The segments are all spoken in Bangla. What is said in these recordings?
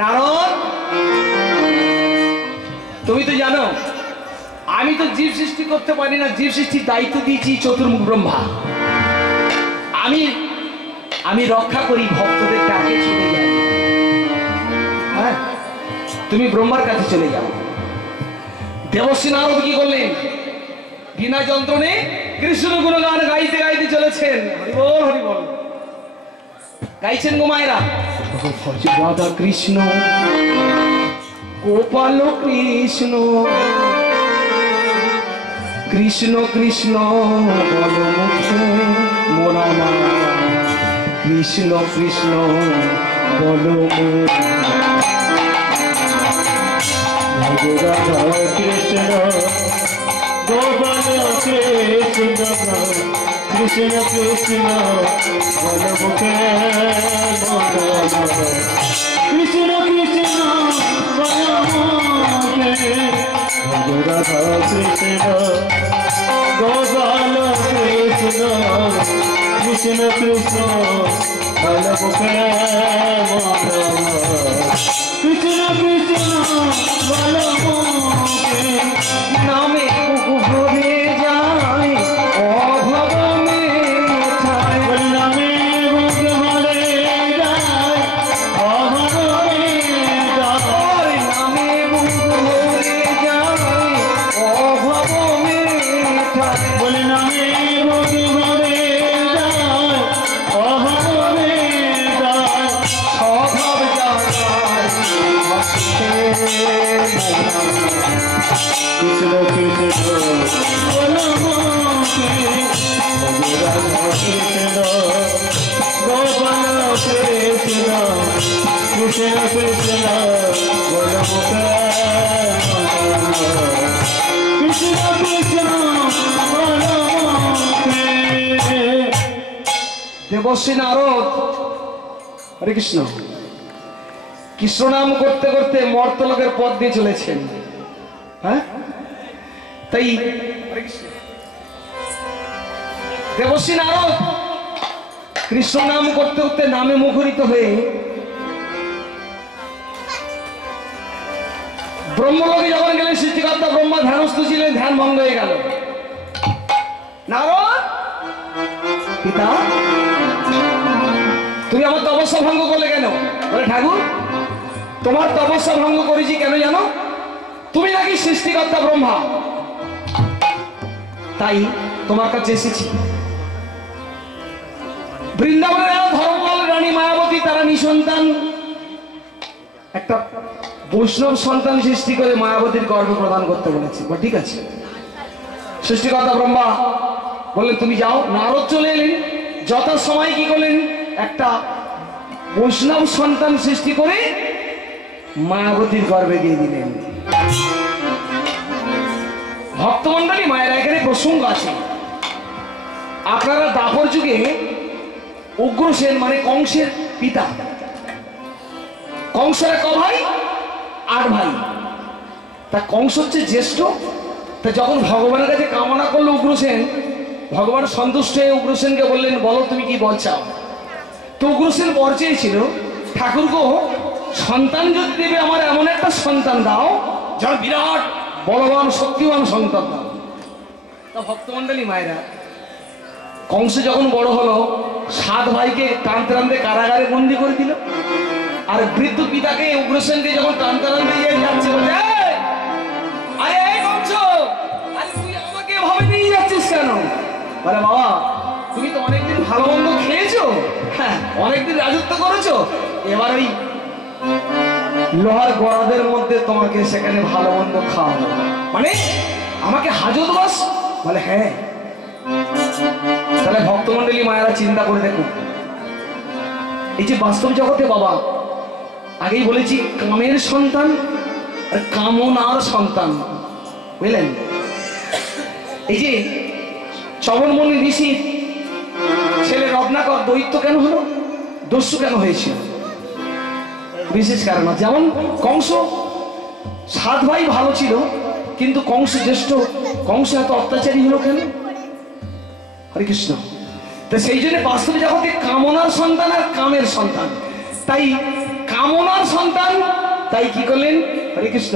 নারদ, তুমি তো জানো আমি তো জীব সৃষ্টি করতে পারি না, জীব সৃষ্টির দায়িত্ব দিয়েছি চতুর্মুখ ব্রহ্মা। আমি রক্ষা করি, ভক্তদের ডাকে চলে যাই। হ্যাঁ, তুমি ব্রহ্মার কাছে চলে যাও। দেবশ্রী নারদ কি করলেন? বিনা যন্ত্রণে কৃষ্ণ গুণগান গাইতে গাইতে চলেছেন। হরিবল হরিবল গাইছেন গো মায়েরা। রাধা কৃষ্ণ গোপাল কৃষ্ণ, কৃষ্ণ কৃষ্ণ বল মুখে মোরা মা, কৃষ্ণ কৃষ্ণ বল রাধা কৃষ্ণ গোপাল কৃষ্ণ, কৃষ্ণ কৃষ্ণ বল মুখে কৃষ্ণ কৃষ্ণ বল মুখে। রাধা কৃষ্ণ গোপাল কৃষ্ণ, কৃষ্ণ কৃষ্ণ বল মুখে কৃষ্ণ কৃষ্ণ বল মুখে। নামে ভরে যায় অভাব মেটায়, নামে বুক ভরে যায় অভাব মেটায়, নামে বুক ভরে যায় অভাব মেটায়, বলে নামে বুক ভরে যায় অভাব মেটায়। স্বভাব জাগায় কৃষ্ণ কৃষ্ণ বল মুখে। রাধা কৃষ্ণ গোপাল কৃষ্ণ, কৃষ্ণ কৃষ্ণ বল মুখে কৃষ্ণ কৃষ্ণ বল মুখে। দেবশ্রী নারদ হরে কৃষ্ণ কৃষ্ণ নাম করতে করতে মর্তলোকের পথ দিয়ে চলেছেন। হ্যাঁ, তাই দেবশ্রী নারদ কৃষ্ণ নাম করতে করতে নামে মুখরিত হয়ে ব্রহ্মলোকে যখন গেলেন, সৃষ্টিকর্তা ব্রহ্মা ধ্যানস্থ ছিলেন, ধ্যান ভঙ্গ হয়ে গেল। নারদ, পিতা তুমি আমার তপস্যা ভঙ্গ করলে কেন? বলে ঠাকুর তোমার তপস্যা ভঙ্গ করেছি কেন জানো? তুমি নাকি সৃষ্টিকর্তা ব্রহ্মা, তাই তোমার কাছে এসেছি। বৃন্দাবনের ধর্মপাল রানী মায়াবতী তারা নিঃসন্তান একটা বৈষ্ণব সন্তান সৃষ্টি করে মায়াবতীর গর্ভ প্রদান করতে বলেছে। ঠিক আছে, সৃষ্টিকর্তা ব্রহ্মা বললেন তুমি যাও। নারদ চলে এলেন, যথা সময় কি করলেন? একটা বৈষ্ণব সন্তান সৃষ্টি করে মায়াবতীর গর্ভে দিয়ে দিলেন। ভক্তমন্ডলী মায়েরা, এখানে প্রসঙ্গ আছে। আপনারা দাপর যুগে উগ্রসেন মানে কংসের পিতা, কংসের ক ভাই? 8 ভাই। তা কংস হচ্ছে জ্যেষ্ঠ। তা যখন ভগবানের কাছে কামনা করলো উগ্রসেন, ভগবান সন্তুষ্ট হয়ে উগ্রসেনকে বললেন বলো তুমি কি বল চাও। তো উগ্রসেন বর চেয়েছিল, ঠাকুর গো সন্তান যদি দেবে আমার এমন একটা সন্তান দাও যার বিরাট বলবান শক্তিবান সন্তান দাও। তা ভক্তমন্ডলী মায়েরা, কংস যখন বড় হলো 7 ভাইকে টানতে টানতে কারাগারে বন্দি করে দিল। আর বৃদ্ধ পিতাকে উগ্রসেনকে যখন টানতে টানতে যাচ্ছে, বলে আরে কংস, আরে তুই আমাকে এভাবে নিয়ে যাচ্ছিস কেন? বলে বাবা তুমি তো অনেকদিন ভালো মন্দ খেয়েছো, হ্যাঁ অনেকদিন রাজত্ব করেছো, এবার ওই লোহার গড়াদের মধ্যে তোমাকে সেখানে ভালো মন্দ খাওয়াবো, মানে আমাকে হাজত বাস। বলে হ্যাঁ। তাহলে ভক্তমন্ডলী মায়েরা চিন্তা করে দেখুন, এই যে বাস্তব জগতে বাবা আগেই বলেছি কামের সন্তান আর কামনার সন্তান, বুঝলেন? এই যে চবনমণি ঋষি ছেলে রত্নাকর দৈত্য কেন হলো? দস্যু কেন হয়েছিল? বিশেষ কারণ। যেমন কংস 7 ভাই ভালো ছিল, কিন্তু কংস জ্যেষ্ঠ, কংস এত অত্যাচারী হলো কেন? হরে কৃষ্ণ। তো সেই জন্য বাস্তব জগতে কামনার সন্তান আর কামের সন্তান। তাই কামনার সন্তান, তাই কি করলেন? হরে কৃষ্ণ।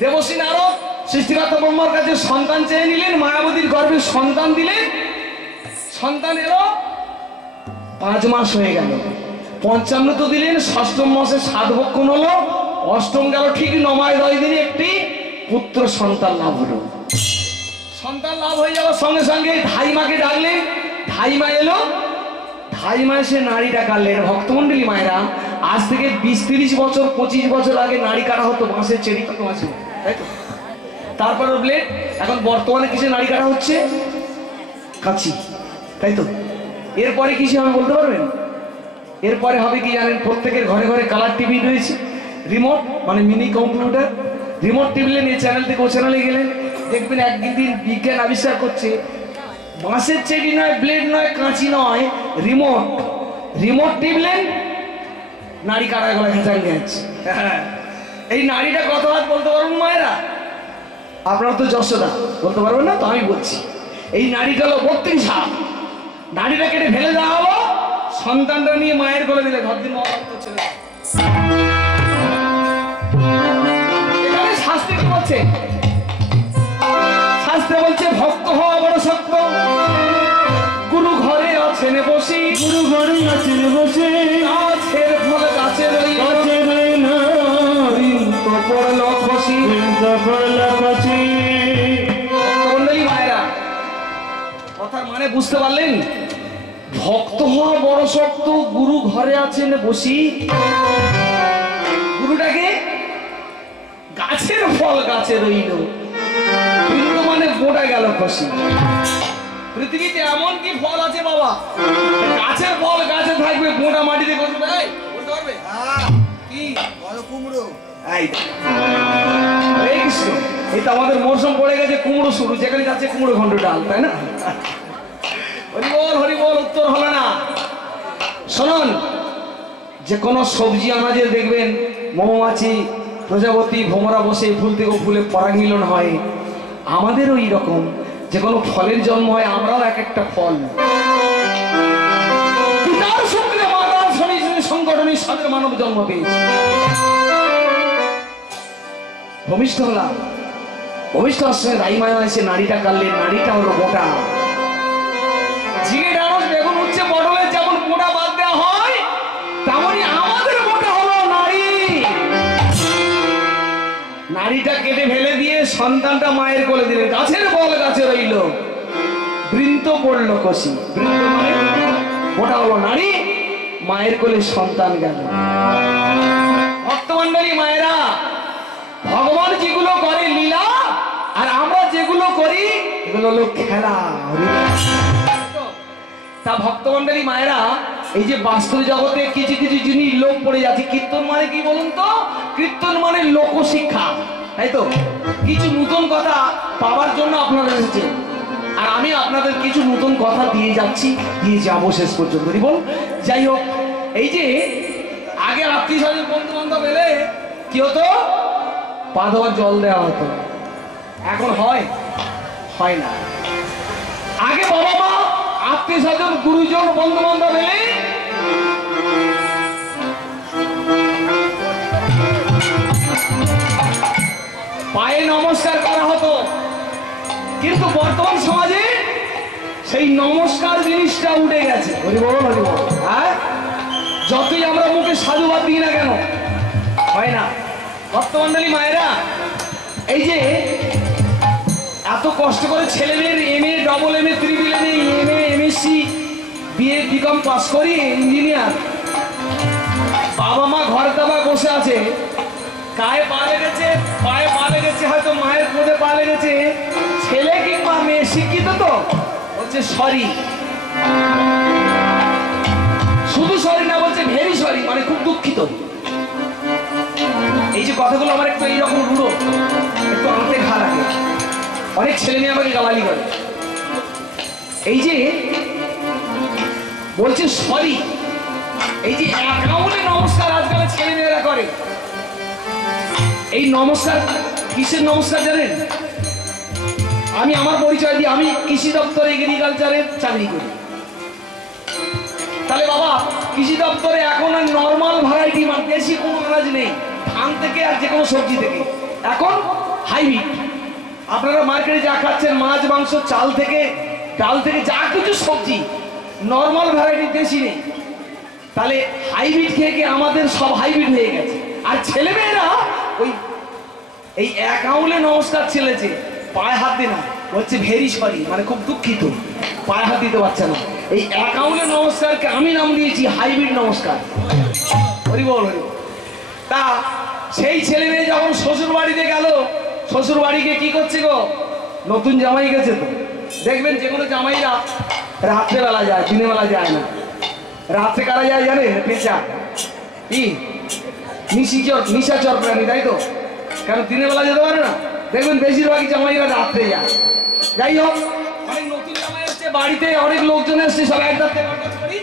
দেবশ্রী নারদ সৃষ্টিকর্তা ব্রহ্মার কাছে সন্তান চেয়ে নিলেন, মায়াবতীর গর্ভে সন্তান দিলেন। সন্তান এলো, 5 মাস হয়ে গেল। 55 তো দিলেন, ষষ্ঠম মাসে 7 ভক্ষণ হলো, অষ্টম গেল ঠিক 9 মাস 10 দিনে একটি পুত্র সন্তান লাভ হলো। সন্তান লাভ হয়ে যাওয়ার সঙ্গে সঙ্গে ধাইমাকে ডাকলেন। ধাইমা এলো, ধাইমা এসে নাড়িটা কাটলেন। ভক্তমন্ডলী মায়েরা, আজ থেকে 20-30 বছর 25 বছর আগে নাড়ি কাটা হতো বাঁশের চেরি কাটা মাঝে, তাই তো? তারপরে ব্লেড, এখন বর্তমানে কিসে নাড়ি কাটা হচ্ছে? কাঁচি, তাই তো? এরপরে কিসে হবে বলতে পারবেন? এরপরে হবে কি জানেন? প্রত্যেকের ঘরে ঘরে কালার টিভি রয়েছে, রিমোট মানে মিনি কম্পিউটার। রিমোট টিপলেন, এই চ্যানেল থেকে ও চ্যানেলে গেলেন, দেখবেন একদিন বিজ্ঞান আবিষ্কার করছে বাঁশের চেরি নয়, ব্লেড নয়, কাঁচি নয়, রিমোট। রিমোট টিপলেন, নাড়ি কাটা গলা খেঁচান গেছে। এই নাড়িটা কত হাত বলতে পারবেন মায়েরা? আপনারা তো যশোদা, বলতে পারবেন না তো, আমি বলছি। এই নাড়িটা হলো 32 হাত। নাড়িটা কেটে ফেলে দেওয়া হলো, সন্তানটা নিয়ে মায়ের কোলে দিলে ঘর দিন ছেলে। এখানে শাস্ত্রে কি বলছে? শাস্ত্রে বলছে ভক্ত হওয়া বড় শক্ত, গুরু ঘরে আছেন বসি, গুরু ঘরে আছেন বসে, গাছের ফল গাছে রইল, গাছে রইল, তো পড়ল খসি, পড়ল খসি। মণ্ডলী মায়েরা, কথার মানে বুঝতে পারলেন? ভক্ত হওয়া বড় শক্ত, গুরু ঘরে আছেন বসি। গুরুটাকে গাছের ফল গাছে রইল, কিন্তু মানে গোটা গেল খসি। পৃথিবীতে এমন কি ফল আছে বাবা, গাছের ফল গাছে থাকবে, গোটা মাটিতে বসবে? বলতে পারবে কি? কুমড়ো। এই তো আমাদের মৌসুম পড়ে গেছে, কুমড়ো শুরু, যেখানে যাচ্ছে কুমড়ো ঘন্ট ডাল, তাই না? হরিবল হরিবল, উত্তর হলো না। শুনুন, যে কোনো সবজি আনাজে দেখবেন মৌমাছি, প্রজাপতি, ভোমরা বসে ফুল থেকে ফুলে পরাগ মিলন হয়। আমাদেরও এই রকম যে কোনো ফলের জন্ম হয়, আমরাও এক একটা ফল। পিতার সূত্রে মাতার শনি সংগঠনের সাথে মানব জন্ম পেয়েছে। ভূমিষ্ঠ হলাম, ভূমিষ্ঠ আসছে রাইমায়া এসে নাড়িটা কাটলেন, নাড়িটা হলো মোটা। ঝিঙে, ঢেঁড়স, বেগুন, উচ্ছে, পটলের যেমন মোটা বাদ দেওয়া হয়, তেমনই আমাদের মোটা হলো নাড়ি। নাড়িটা কেটে ফেলে দিয়ে সন্তানটা মায়ের কোলে দিলেন। গাছের ফল গাছে রইল, বৃন্ত পড়লো কষি। বৃন্ত মানে মোটা হলো নাড়ি, মায়ের কোলে সন্তান গেল। ভক্তমণ্ডলী মায়েরা, ভগবান যেগুলো করে লীলা, আর আমরা যেগুলো করি এগুলো হলো খেলা। তা ভক্তমণ্ডলী মায়েরা, এই যে বাস্তব জগতে কিছু কিছু জিনিস লোপ পড়ে যাচ্ছে। কীর্তন মানে কি বলুন তো? কীর্তন মানে লোকশিক্ষা, তাই তো? কিছু নতুন কথা পাওয়ার জন্য আপনারা এসেছেন, আর আমি আপনাদের কিছু নতুন কথা দিয়ে যাচ্ছি, দিয়ে যাবো শেষ পর্যন্ত। বল, যাই হোক, এই যে আগে আত্মীয় স্বজন বন্ধু বান্ধব এলে কি হতো? পা ধোয়ার জল দেওয়া হতো। এখন হয়? হয় না। আগে বাবা মা, আত্মীয় স্বজন, গুরুজন, বন্ধু বান্ধব এলে পায়ে নমস্কার করা হতো। কিন্তু বর্তমান সমাজে সেই নমস্কার জিনিসটা উঠে গেছে। হরিবল হরিবল। হ্যাঁ, যতই আমরা মুখে সাধুবাদ দিই না কেন, হয় না। ভক্তমণ্ডলী মায়েরা, এই যে এত কষ্ট করে ছেলে মেয়ের MA, double MA, triple MA, MA, MSc, BA, BCom pass করি, ইঞ্জিনিয়ার, বাবা মা ঘরে দাবা বসে আছে, গায়ে পা লেগেছে, পায়ে পা লেগেছে, হয়তো মায়ের কোলে পা লেগেছে, ছেলে কিংবা মেয়ে শিক্ষিত তো বলছে সরি, শুধু সরি না, বলছে ভেরি সরি, মানে খুব দুঃখিত। এই যে কথাগুলো আমার একটু এইরকম রুড়ো, একটু আনতে ঘা লাগে। অনেক ছেলে মেয়ে আমাকে গালালি করে। এই যে বলছে সরি, এই যে একাউন্টে নমস্কার আজকাল ছেলে মেয়েরা করে, এই নমস্কার কিসের নমস্কার জানেন? আমি আমার পরিচয় দিই, আমি কৃষি দপ্তরে এগ্রিকালচারের চাকরি করি। তাহলে বাবা, কৃষি দপ্তরে এখন আর নর্মাল ভাড়া দেশি কোনো আনাজ নেই, ধান থেকে আর যে কোনো সবজি থেকে। এখন হাইব্রিড। আপনারা মার্কেটে যা খাচ্ছেন, মাছ মাংস চাল থেকে ডাল থেকে যা কিছু সবজি, নর্মাল ভ্যারাইটির দেশি নেই। তাহলে হাইব্রিড খেয়ে খেয়ে আমাদের সব হাইব্রিড হয়ে গেছে। আর ছেলেমেয়েরা ওই এই এক আঙুলে নমস্কার ছেলেছে, পায়ে হাত দিয়ে না, বলছে ভেরি সরি, মানে খুব দুঃখিত, পায়ে হাত দিতে পারছে না। এই এক আঙুলে নমস্কারকে আমি নাম দিয়েছি হাইব্রিড নমস্কার। হরি বল, হরি বল। তা সেই ছেলে মেয়ে যখন শ্বশুর বাড়িতে গেল, শ্বশুর বাড়িকে কি করছে গো, নতুন জামাই গেছে তো। দেখবেন যে কোনো জামাইরা রাত্রেবেলা যায়, দিনের বেলা যায় না। রাত্রে কারা যায় জানে? পেঁচা কি নিশাচর প্রাণী, তাই তো। কেন দিনের বেলা যেতে পারে না? দেখবেন বেশিরভাগই জামাইরা রাত্রে যায়। যাই হোক, অনেক নতুন জামাই এসছে বাড়িতে, অনেক লোকজন এসছে, সব একদম করি।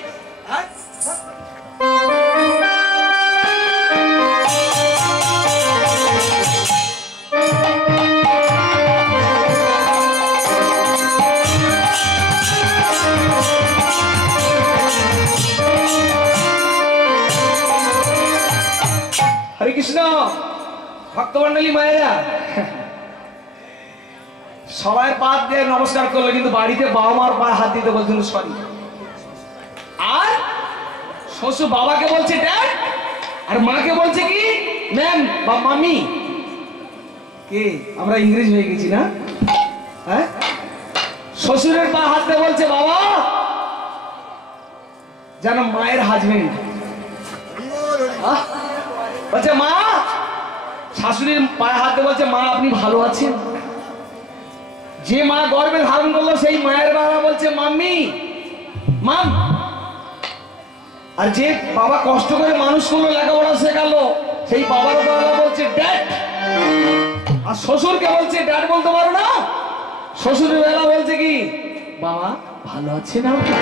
হরে কৃষ্ণ ভক্তমন্ডলী মায়েরা, সবাই পা দিয়ে নমস্কার করলো, কিন্তু বাড়িতে বাবা মার পায়ে হাত দিতে বলছেন সরি। আর শ্বশুর বাবাকে বলছে ড্যাড, আর মাকে বলছে কি ম্যাম বা মামি। কে আমরা ইংরেজ হয়ে গেছি না? হ্যাঁ, শ্বশুরের পা হাত দিয়ে বলছে বাবা, যেন মায়ের হাজবেন্ড। বলছে মা, শাশুড়ির পায়ে হাতে বলছে মা আপনি ভালো আছেন। যে মা গর্ভে ধারণ করলো সেই মায়ের বাবা বলছে মাম্মি, মাম। আর যে বাবা কষ্ট করে মানুষ করলো, লেখাপড়া শেখালো, সেই বাবার বাবা বলছে ড্যাড। আর শ্বশুরকে বলছে ড্যাড বলতে পারো না, শ্বশুরের বেলা বলছে কি বাবা ভালো আছেন আপনি,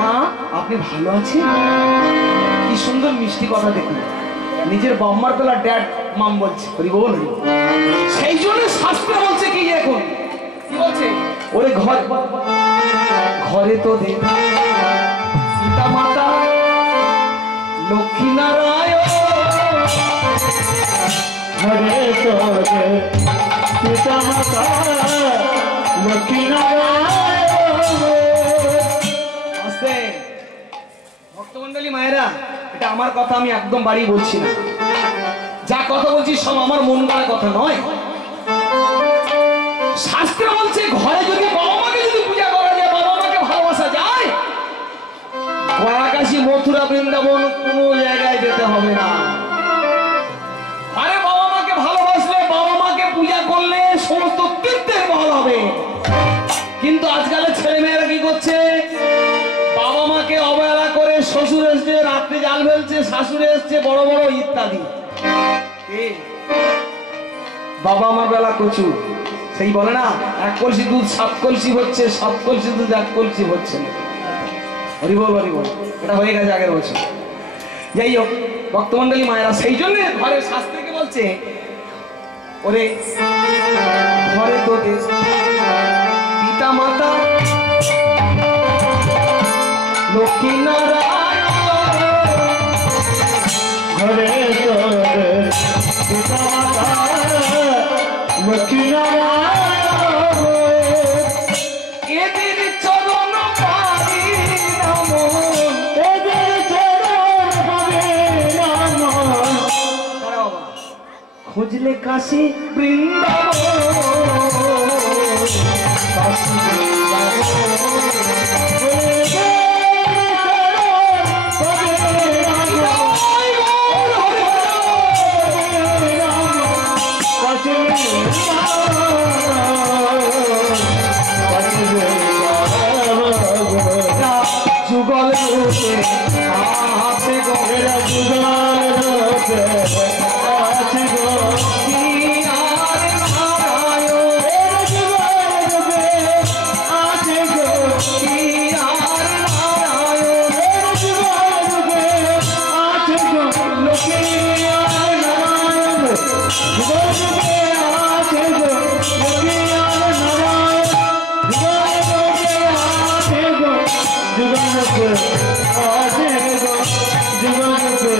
মা আপনি ভালো আছেন। কি সুন্দর মিষ্টি কথা দেখুন, নিজের বাম্মার বেলা ড্যাড মাম বলছে। হরি বল। সেই জন্য শাস্ত্র বলছে কি, এখন কি বলছে, ওরে ঘরে তো দেখ পিতা মাতা লক্ষ্মী নারায়ণ, ঘরে তো পিতা মাতা লক্ষ্মী নারায়ণ। আস্তে ভক্তমন্ডলী মায়েরা, এটা আমার কথা, আমি একদম বাড়িয়ে বলছি না। যা কথা বলছি সব আমার মন গড়া কথা নয়। শাস্ত্র বলছে ঘরে যদি বাবা মাকে যদি পূজা করা যায়, বাবা মাকে ভালোবাসা যায়, গয়াকাশী মথুরা বৃন্দাবন কোনো জায়গায় যেতে হবে না। আরে বাবা মাকে ভালোবাসলে, বাবা মাকে পূজা করলে সমস্ত তীর্থের বহল হবে। কিন্তু আজকালের ছেলে মেয়েরা কি করছে, বাবা মাকে অবহেলা করে শ্বশুর এসছে রাত্রে জাল ফেলছে, শাশুড়ি এসছে বড় বড় ইত্যাদি। বাবা আমার বেলা কচু, সেই বলে না এক কলসি দুধ 7 কলসি হচ্ছে, 7 কলসি দুধ 1 কলসি হচ্ছে না। হরি বল, হরি বল। এটা হয়ে গেছে আগের বছর। যাই হোক ভক্তমন্ডলী মায়েরা, সেই জন্য ঘরের শাস্ত্রকে বলছে ওরে ঘরে তো পিতা মাতা লক্ষ্মী নারায়ণ, ঘরে তো পিতা মাতা লক্ষ্মী নারায়ণ, এদের চরণ পারি নাম, এদের চরণ পাবে নাম। খুঁজলে কাশী বৃন্দাবন, কাশী যুগল রূপে আছে গো, যুগল রূপে আছে গো, লোকে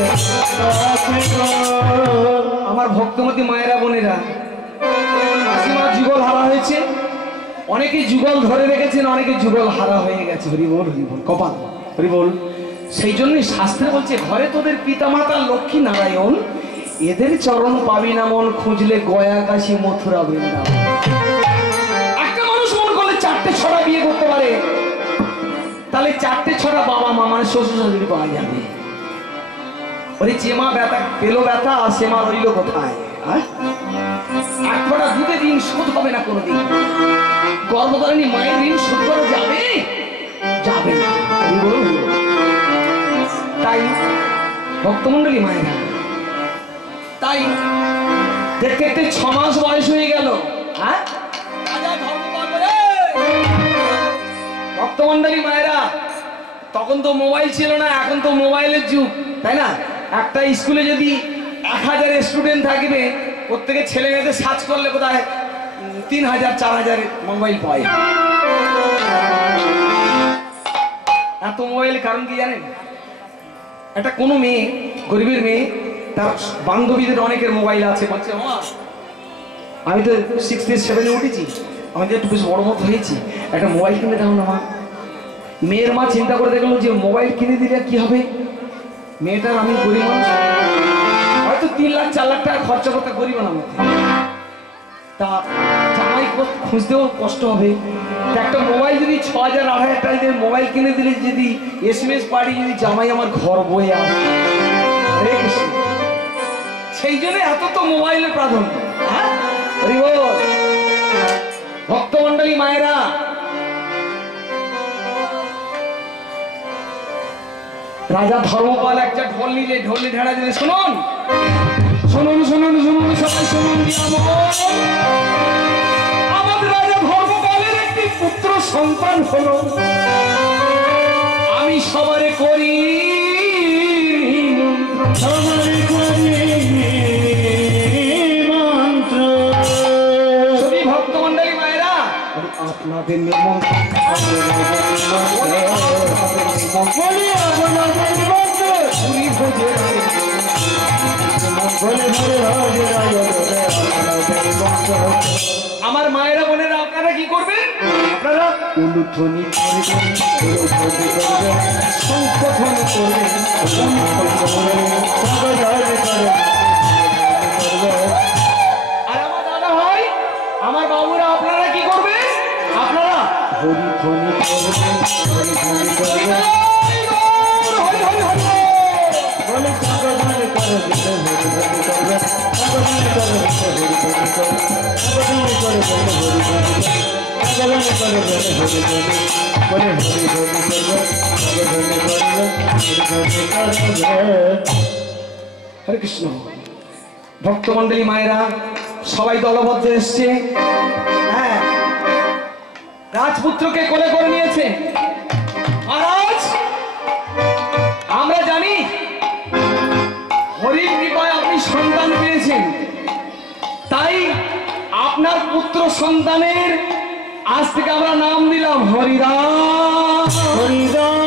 কাছে গো আমার ভক্তমতী মায়েরা বোনেরা, মাসিমার যুগল হারা হয়েছে, অনেকে যুগল ধরে রেখেছেন, অনেকে যুগল হারা হয়ে গেছে। হরি বল কপাল, হরি বল। সেই জন্যই শাস্ত্রে বলছে, ঘরে তোদের পিতামাতা লক্ষ্মী নারায়ণ, এদের চরণ পাবি না মন খুঁজলে, গয়া কাশী মথুরা বৃন্দাবন। একটা মানুষ মন করলে 4টে-6টা বিয়ে করতে পারে, তাহলে 4টে-6টা বাবা মা মানে শ্বশুর শাশুড়ি পাওয়া যাবে। ওরে যে মা ব্যথা পেলো ব্যথা, সে মা রইল কোথায়? হ্যাঁ, 8 দুধে ঋণ শোধ হবে না কোনোদিন। গর্ভধারিণী মায়ের ঋণ শোধ করা যাবে? যাবে না। তাই ভক্তমন্ডলী মায়েরা, তাই দেখতে দেখতে 6 মাস বয়স হয়ে গেল। হ্যাঁ, ভক্তমন্ডলী মায়েরা, তখন তো মোবাইল ছিল না, এখন তো মোবাইলের যুগ, তাই না? একটা স্কুলে যদি 1000 স্টুডেন্ট থাকবে, প্রত্যেকে ছেলে মেয়েদের সার্চ করলে কোথায় 3000-4000 মোবাইল পায়। এত মোবাইল কারণ কি জানেন? একটা কোনো মেয়ে, গরিবের মেয়ে, তার বান্ধবীদের অনেকের মোবাইল আছে, বলছে মামা আমি তো 6-7 উঠেছি, আমি তো একটু বেশ বড় মতো হয়েছি, একটা মোবাইল কিনে দাও না মা। মেয়ের মা চিন্তা করে দেখলো যে মোবাইল কিনে দিলে কি হবে, মেয়েটার আমি গরিব মানুষ, হয়তো 3 লাখ 4 লাখ টাকা খরচা করতে গরিব না মধ্যে, তা জামাই খুঁজতেও কষ্ট হবে। একটা মোবাইল যদি 6000-8000 টাকা দিয়ে মোবাইল কিনে দিলে, যদি SMS পাঠিয়ে যদি জামাই আমার ঘর বয়ে আসে, সেই জন্য এত তো মোবাইলের প্রাধান্য। হ্যাঁ, ভক্তমন্ডলী মায়েরা, রাজা ধর্মপাল একটা ঢোল নিলে, ঢোলে ঢেড়া দিলে, শুনুন শুনুন শুনুন শুনুন সবাই শুনুন, আমাদের রাজা ধর্মপালের একটি পুত্র সন্তান হলো। আমি সবারে করি ভক্তমন্ডলী মায়েরা, আপনাদের নিমন্ত্রণ আমার মায়েরা বোনেরা, আপনারা কি করবেন? আপনারা উলুধ্বনি করবেন, শঙ্খধ্বনি করবেন, আর আমার দাদা ভাই, আমার বাবুরা, আপনারা কি করবেন? আপনারা হরিধ্বনি করবেন, হরিধ্বনি করবেন, হরে কৃষ্ণ। ভক্তমন্ডলী মায়েরা সবাই দলবদ্ধ এসছে। হ্যাঁ, রাজপুত্রকে কোলে করে নিয়েছে। মহারাজ, আমরা জানি হরির কৃপায় আপনি সন্তান পেয়েছেন, তাই আপনার পুত্র সন্তানের আজ থেকে আমরা নাম দিলাম হরিদাস। হরিদাস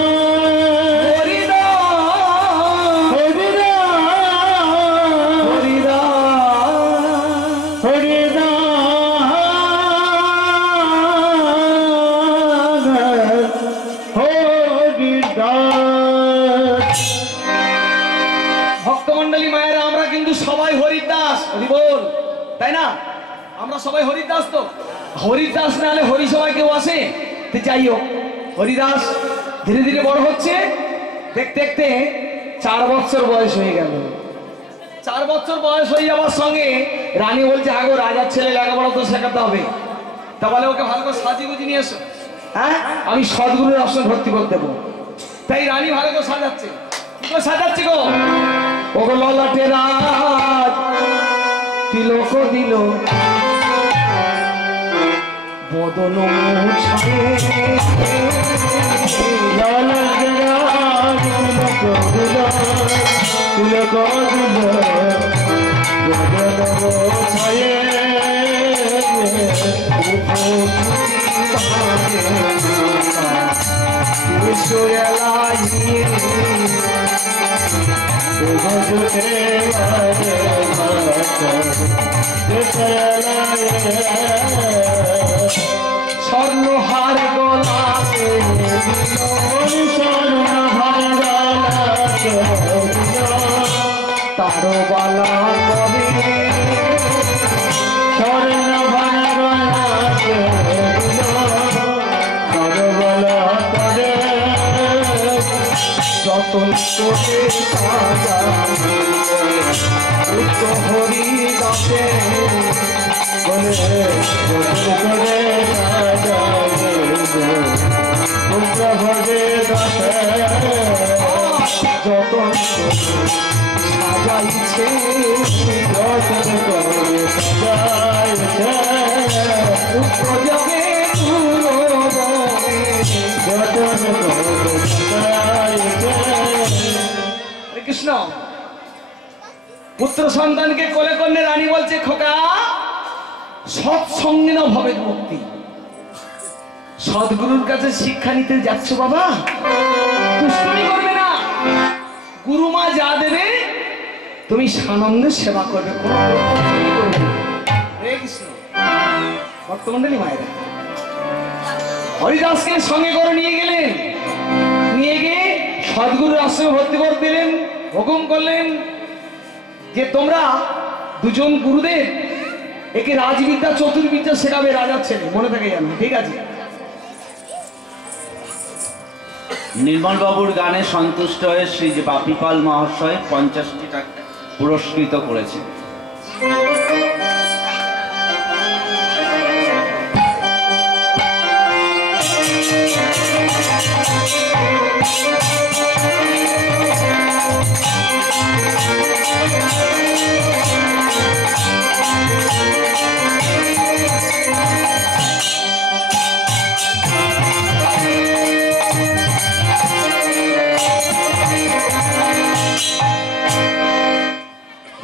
তাই না? আমরা সবাই হরিদাস। তো হরিদাস না হলে হরি সবাই কেউ আসে? যাই হোক, হরিদাস ধীরে ধীরে বড় হচ্ছে। দেখতে দেখতে 4 বছর বয়স হয়ে গেল। 4 বছর বয়স হয়ে যাওয়ার সঙ্গে রানী বলছে, আগো রাজার ছেলে লেখাপড়া তো শেখাতে হবে, তা বলে ওকে ভালো করে সাজিয়ে গুজিয়ে নিয়ে এসো। হ্যাঁ, আমি সদ্গুরুর আসনে ভর্তি করে দেবো। তাই রানী ভালো করে সাজাচ্ছে। কি করে সাজাচ্ছে গো? ওগো ললাটে রাজ তিলক দিল, বদন মুছায়ে, ললাটে রাজ তিলক দিল, তিলক দিল, বদন মুছায়ে, ঈশ্বর স্বর্ণহার গলাতে তারো বালা করে যতন করে উচ্চ হরি দাসে বলে ভগে যতন সাজাইছে উপযোগে কৃষ্ণ পুত্র সন্তানকে কোলে কন্যা রানী বলছে খোকা সৎসঙ্গে না ভবে মুক্তি। সদ্গুরুর কাছে শিক্ষা নিতে যাচ্ছ বাবা, দুষ্টুমি করবে না, গুরুমা যা দেবে তুমি সানন্দে সেবা করবে, কোনো দুষ্টুমি করবে না। হে কৃষ্ণ ভক্তমন্ডলী মায়েরা হরিদাসকে সঙ্গে করে নিয়ে গেলেন, নিয়ে গিয়ে সদ্গুরুর আশ্রমে ভর্তি করে দিলেন, হুকুম করলেন যে তোমরা দুজন গুরুদেব একে রাজবিদ্যা চতুর্বিদ্যা শেখাবে, রাজার ছেলে, মনে থাকে জানো, ঠিক আছে? নির্মল বাবুর গানে সন্তুষ্ট হয়ে শ্রী বাপি পাল মহাশয় 50টি টাকা পুরস্কৃত করেছেন।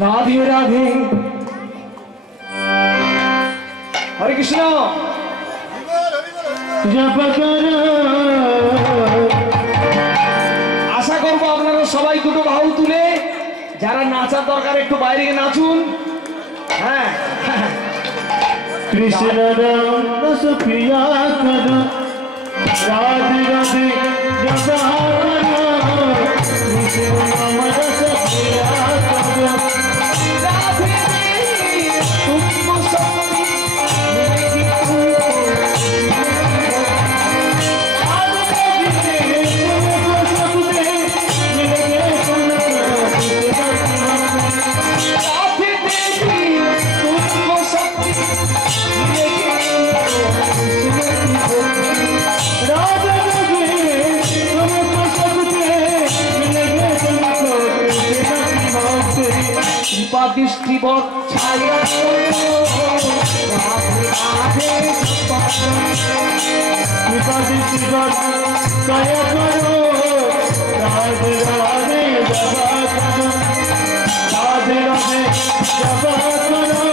রাধে রাধে হরে কৃষ্ণ। আশা করবো আপনারা সবাই দুটো বাহু তুলে যারা নাচার দরকার একটু বাইরে গিয়ে নাচুন। হ্যাঁ কৃষ্ণ রস প্রিয়া কর রাধে রাধে জপা কর কৃষ্ণ নাম রস প্রিয়া কর দৃষ্টি ছায়া দয়া করো রাধে রাধে জপা করো রাধে রাধে জপা করো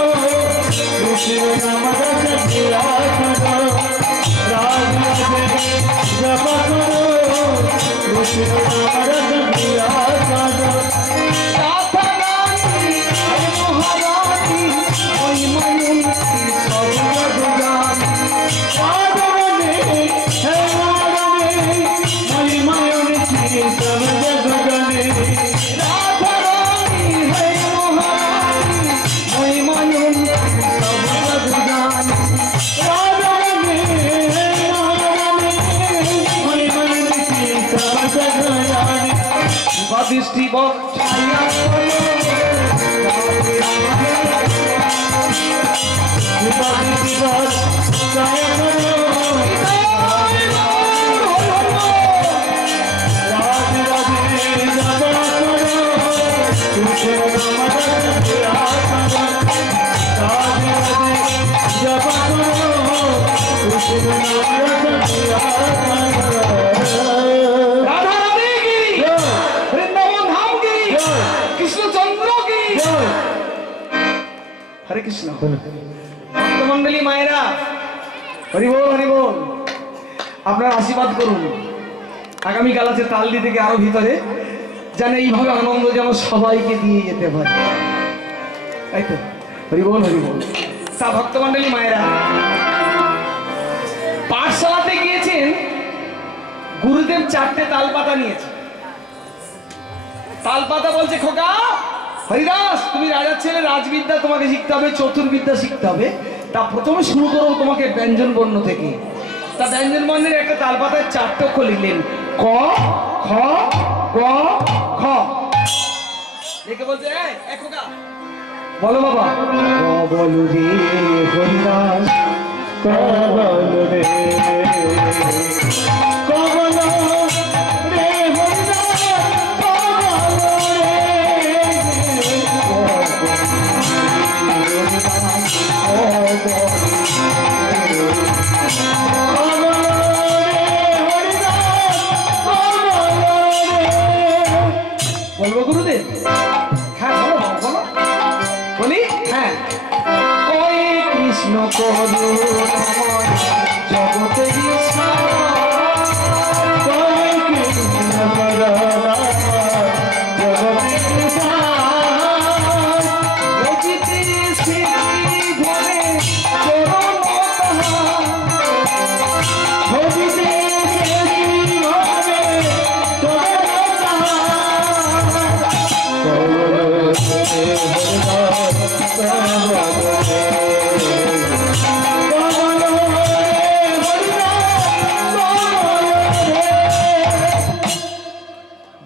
কৃষ্ণ নাম রস প্রিয়া করো রাধে রাধে জপা করো কৃষ্ণ নাম রস প্রিয়া করো দৃষ্টি হরে কৃষ্ণ। ভক্তমন্ডলী মায়েরা হরি বল হরি বল, আপনার আশীর্বাদ করুন। আগামীকাল আছে তালদি থেকে আরো ভিতরে যেন এইভাবে আনন্দ যেন সবাইকে দিয়ে যেতে পারে, তাই তো? হরি বল হরি বল। তা ভক্তমণ্ডলী মায়েরা, পাঠশালাতে গিয়েছেন, গুরুদেব 4টে তালপাতা নিয়েছে। তালপাতা বলছে, খোকা হরিদাস, তুমি রাজার ছেলে, রাজবিদ্যা তোমাকে শিখতে হবে, চতুর্বিদ্যা শিখতে হবে। তা প্রথমে শুরু করো তোমাকে ব্যঞ্জন বর্ণ থেকে। তা ব্যঞ্জন বর্ণের একটা তালপাতায় 4টে অক্ষর লিখলেন, ক খ গ ঘ। দেখে বলছে, এই খোকা বলো বাবা। বলো রে হরিদাস, কবল রে কবল রে হরিদাস, কবল রে বলবো গুরুদেব? হ্যাঁ বলো বাবা, বলো। বলি হ্যাঁ। কয়ে কৃষ্ণ করুণাময় জগতে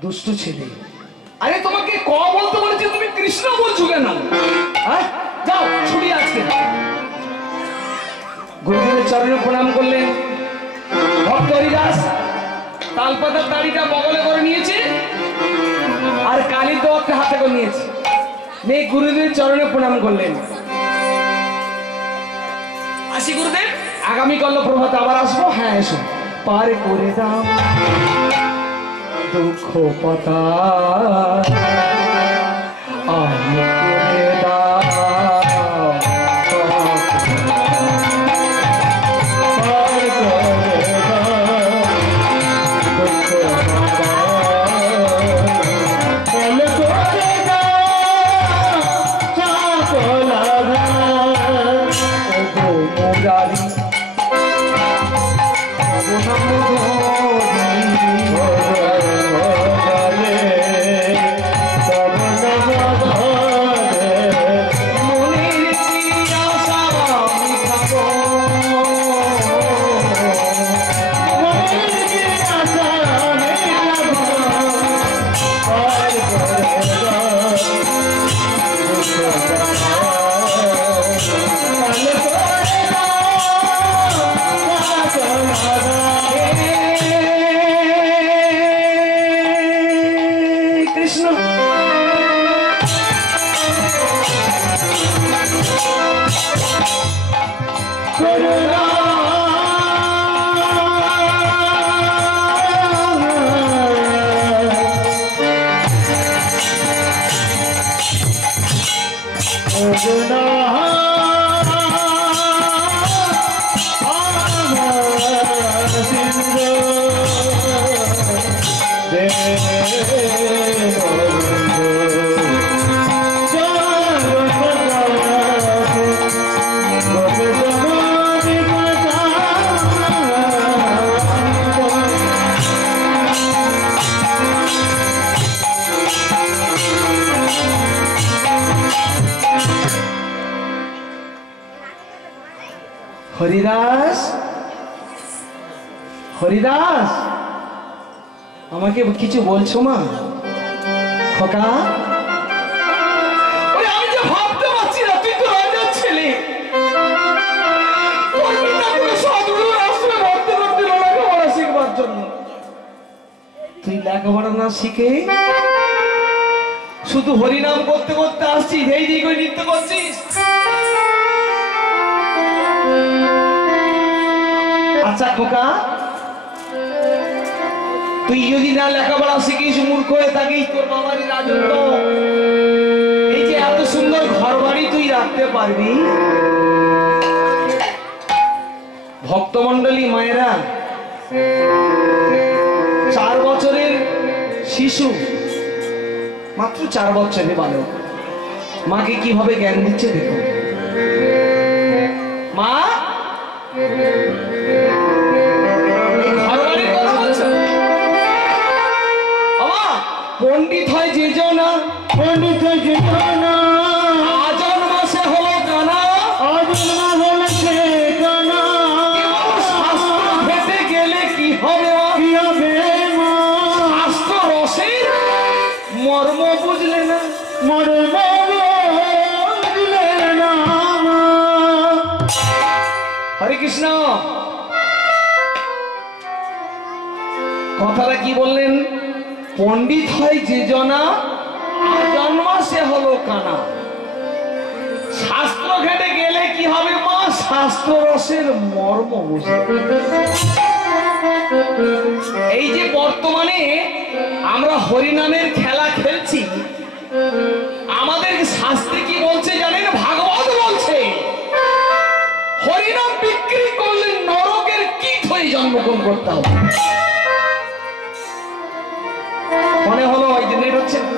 দুষ্টু ছেলে, আরে তোমাকে ক বলতে বলেছি, তুমি কৃষ্ণ বলছো কেন? যাও ছুটি আজকে। গুরুদেবের চরণে প্রণাম করলেন। ভক্ত হরিদাস তালপাতার তাড়িটা বগলে করে নিয়েছে আর কালীর দোয়াতটা হাতে করে নিয়েছে। মেয়ে গুরুদেবের চরণে প্রণাম করলেন। আসি গুরুদেব, আগামীকাল প্রভাতে আবার আসবো। হ্যাঁ এসো। পার করে দাও দুঃখ পাতা, আমি করে দাও পার করে দাও দুঃখ পাতা, বল করে দাও চাকলা ও মুরারি হরিদাস, হরিদাস আমাকে কিছু বলছো মা? খোকা, আমি যে ভাবতে পারছি না, তুই তো রাজার ছেলে, লেখাপড়া শিখবার জন্য তুই লেখাপড়া না শিখে শুধু হরিনাম করতে করতে আসছিস, এই দিক ওই নৃত্য করছিস। আচ্ছা খোকা, তুই যদি না লেখাপড়া শিখিস, মূর্খ হয়ে থাকিস, তোর বাবারই রাজত্ব, এই যে এত সুন্দর ঘর বাড়ি তুই রাখতে পারবি? ভক্তমন্ডলী মায়েরা, 4 বছরের শিশু মাত্র 4 বছরের বালক মাকে কিভাবে জ্ঞান দিচ্ছে দেখুন। মা ঘরবাড়ির কথা বলছো? বাবা পণ্ডিত হয় যে জনা, পণ্ডিত জীবনা আজন মাসে হলো কানা, অজন্ম বলেছে কানা শাস্ত্র ভেটে গেলে কি হবে মা? কি হবে মা শাস্ত্র রসের মর্ম বুঝলে না, মরে বুঝলে না মা। হরে কৃষ্ণ। কথাটা কি বললেন? পণ্ডিত হয় যে জনা, জন্মা সে হলো কানা। শাস্ত্র ঘেটে গেলে কি হবে মা? শাস্ত্র রসের মর্ম বুঝে। এই যে বর্তমানে আমরা হরিনামের খেলা খেলছি, আমাদের শাস্ত্রে কি বলছে জানেন? ভাগবত বলছে হরিনাম বিক্রি করলে নরকের কীট হয়ে জন্মগ্রহণ করতে হবে। মনে হলো ওই যে নেট হচ্ছে না?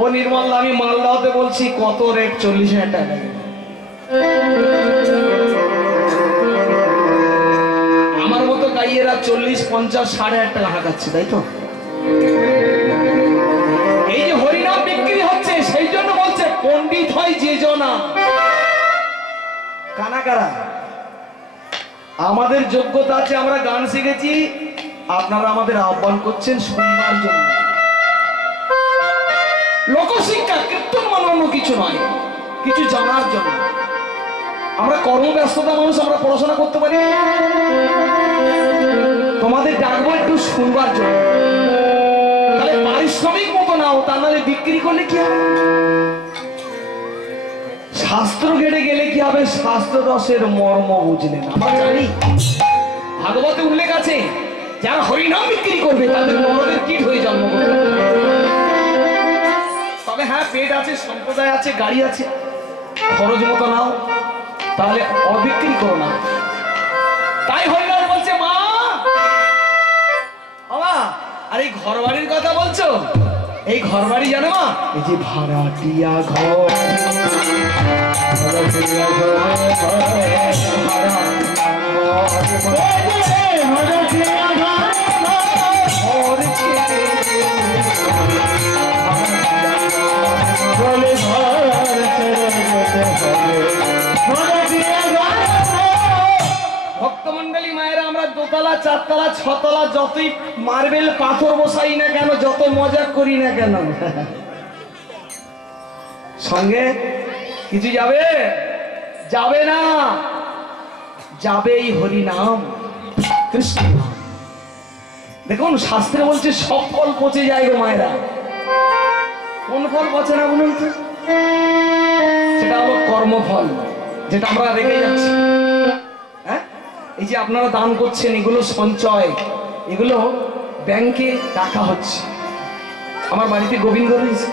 ও নির্মল, আমি মালদাতে বলছি কত রেট? 40,000 টাকা। আমার মতো গাইয়েরা 40, 50, 60,000 টাকা হাঁকাচ্ছে, তাই তো? এই যে হরিনাম বিক্রি হচ্ছে, সেই জন্য বলছে পণ্ডিত হয় যে জনা। কানা কারা? আমাদের যোগ্যতা আছে, আমরা গান শিখেছি, আপনারা আমাদের আহ্বান করছেন শুনবার জন্য। লোকশিক্ষা, কীর্তন মানে অন্য কিছু নয়, কিছু জানার জন্য। আমরা কর্মব্যস্ততা মানুষ, আমরা পড়াশোনা করতে পারি। তোমাদের ডাকবো একটু শুনবার জন্য। তাহলে পারিশ্রমিক মতো নাও, তা নাহলে বিক্রি করলে কি হবে? শাস্ত্র ঘেটে গেলে কি হবে? শাস্ত্র রসের মর্ম বুঝলেন। আমরা জানি ভাগবতে উল্লেখ আছে, যারা হরিনাম বিক্রি করবে তাদের নরকের কীট হয়ে জন্মগ্রহণ করবে। তবে হ্যাঁ, পেট আছে, সম্প্রদায় আছে, গাড়ি আছে, খরচ মতো নাও, তাহলে অবিক্রি করো না। তাই হরিনাম বলছে মা বাবা। আর এই ঘর বাড়ির কথা বলছো, এই ঘর বাড়ি জানো মা? এই যে ভাড়াটিয়া ঘর, ভাড়াটিয়া ঘর, ভক্তমন্ডলী মায়েরা, আমরা 2তলা, 4তলা, 6তলা যতই মার্বেল পাথর বসাই না কেন, যত মজা করি না কেন, সঙ্গে কিছু যাবে? যাবে না। যাবে এই হরিনাম, কৃষ্ণ নাম। দেখুন শাস্ত্রে বলছে সব ফল পচে যায় গো মায়েরা। কোন ফল পচে না বলুন তো? সেটা হলো কর্মফল, যেটা আমরা রেখে যাচ্ছি। হ্যাঁ, এই যে আপনারা দান করছেন, এগুলো সঞ্চয়, এগুলো ব্যাংকে রাখা হচ্ছে। আমার বাড়িতে গোবিন্দ রয়েছে,